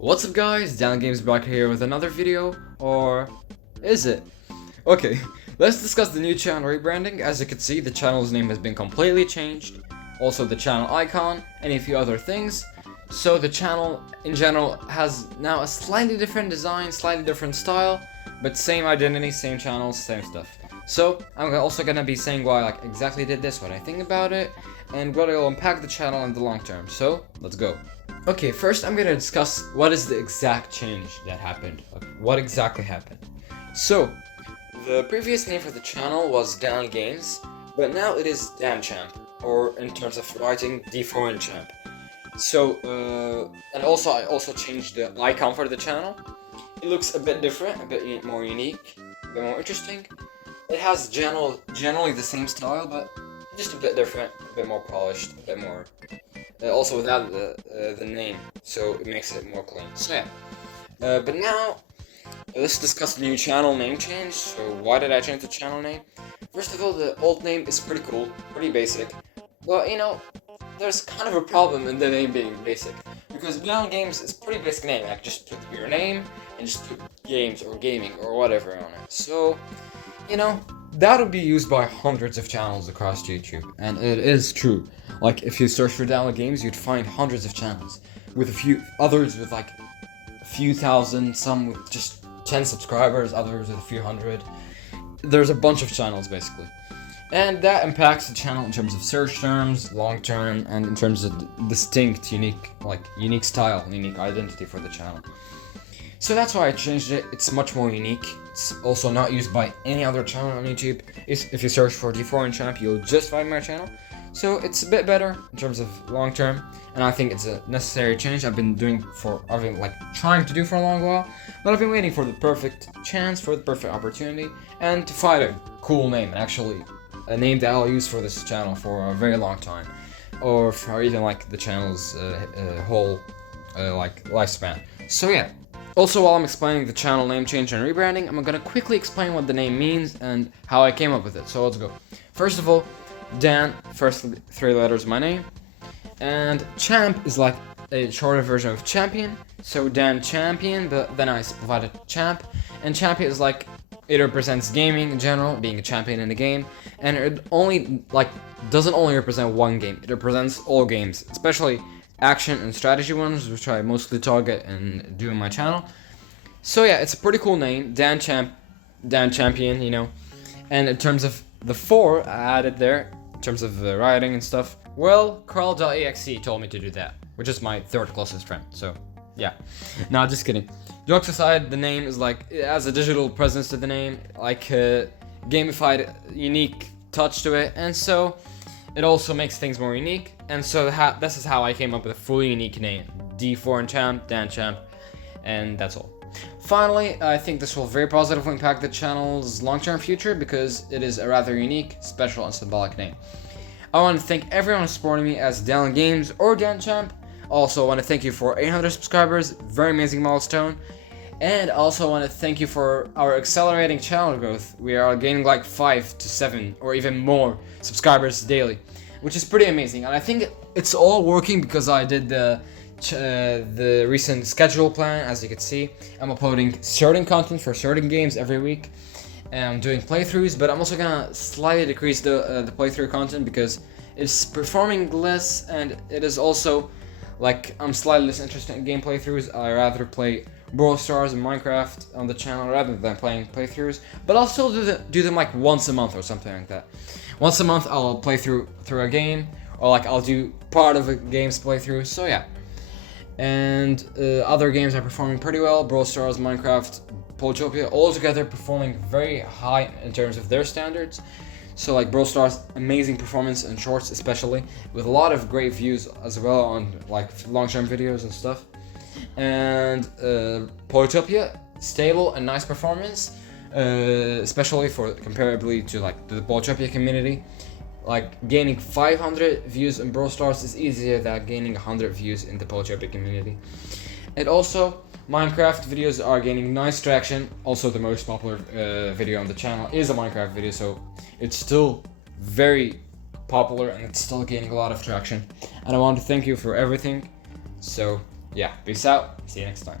What's up guys, Dan Games back here with another video, or is it? Okay, let's discuss the new channel rebranding. As you can see, the channel's name has been completely changed, also the channel icon, and a few other things. So the channel in general has now a slightly different design, slightly different style, but same identity, same channels, same stuff. So I'm also gonna be saying why I exactly did this, what I think about it, and what it will impact the channel in the long term. So let's go. Okay, first I'm gonna discuss what is the exact change that happened. What exactly happened? So, the previous name for the channel was Dan Games, but now it is Dan Champ, or in terms of writing, D4N Champ. So, and also I also changed the icon for the channel. It looks a bit different, a bit more unique, a bit more interesting. It has generally the same style, but just a bit different, a bit more polished, a bit more. Also without the name, so it makes it more clean. So yeah, but now let's discuss the new channel name change. So why did I change the channel name? First of all, the old name is pretty cool, pretty basic. Well, you know, there's kind of a problem in the name being basic, because Beyond Games is a pretty basic name. Like just put your name and just put games or gaming or whatever on it. So, you know, that'll be used by hundreds of channels across YouTube, and it is true. Like, if you search for Download Games, you'd find hundreds of channels, with a few others with like a few thousand, some with just 10 subscribers, others with a few hundred. There's a bunch of channels basically, and that impacts the channel in terms of search terms, long term, and in terms of distinct, unique style, unique identity for the channel. So that's why I changed it. It's much more unique. It's also not used by any other channel on YouTube. If you search for D4N Champ, you'll just find my channel. So it's a bit better in terms of long term, and I think it's a necessary change. I've been trying to do for a long while, but I've been waiting for the perfect chance, for the perfect opportunity, and to find a cool name, and actually a name that I'll use for this channel for a very long time, or for even like the channel's whole lifespan. So yeah. Also, while I'm explaining the channel name change and rebranding, I'm gonna quickly explain what the name means and how I came up with it. So let's go. First of all, Dan, first three letters of my name, and Champ is like a shorter version of champion. So Dan Champion, but then I provided Champ, and Champion is like, it represents gaming in general, being a champion in the game, and it only doesn't only represent one game. It represents all games, especially action and strategy ones, which I mostly target and do in my channel. So yeah, it's a pretty cool name, Dan Champion, you know. And in terms of the 4 I added there, in terms of the writing and stuff, well, Carl.exe told me to do that, which is my 3rd closest friend, so yeah. No, just kidding. Jokes aside, the name is like, it has a digital presence to the name, like a gamified, unique touch to it, and so it also makes things more unique, and so this is how I came up with a fully unique name. D4N Champ, Dan Champ, and that's all. Finally, I think this will very positively impact the channel's long-term future because it is a rather unique, special, and symbolic name. I want to thank everyone supporting me as Dan Games or Dan Champ. Also, I want to thank you for 800 subscribers, very amazing milestone. And also want to thank you for our accelerating channel growth. We are gaining like 5 to 7 or even more subscribers daily, which is pretty amazing. And I think it's all working because I did the recent schedule plan. As you can see, I'm uploading certain content for certain games every week, and I'm doing playthroughs, but I'm also gonna slightly decrease the playthrough content because it's performing less, and it is also like I'm slightly less interested in game playthroughs. I rather play Brawl Stars and Minecraft on the channel rather than playing playthroughs, but I'll still do them like once a month or something like that. Once a month I'll play through a game, or like I'll do part of a game's playthrough. So yeah. And other games are performing pretty well. Brawl Stars, Minecraft, Polytopia, all together performing very high in terms of their standards. So like Brawl Stars, amazing performance in shorts especially, with a lot of great views as well on like long-term videos and stuff. And Polytopia, stable and nice performance, especially for comparably to like the Polytopia community. Like gaining 500 views in Brawl Stars is easier than gaining 100 views in the Polytopia community. And also, Minecraft videos are gaining nice traction. Also, the most popular video on the channel is a Minecraft video, so it's still very popular and it's still gaining a lot of traction. And I want to thank you for everything. So yeah, peace out. See you next time.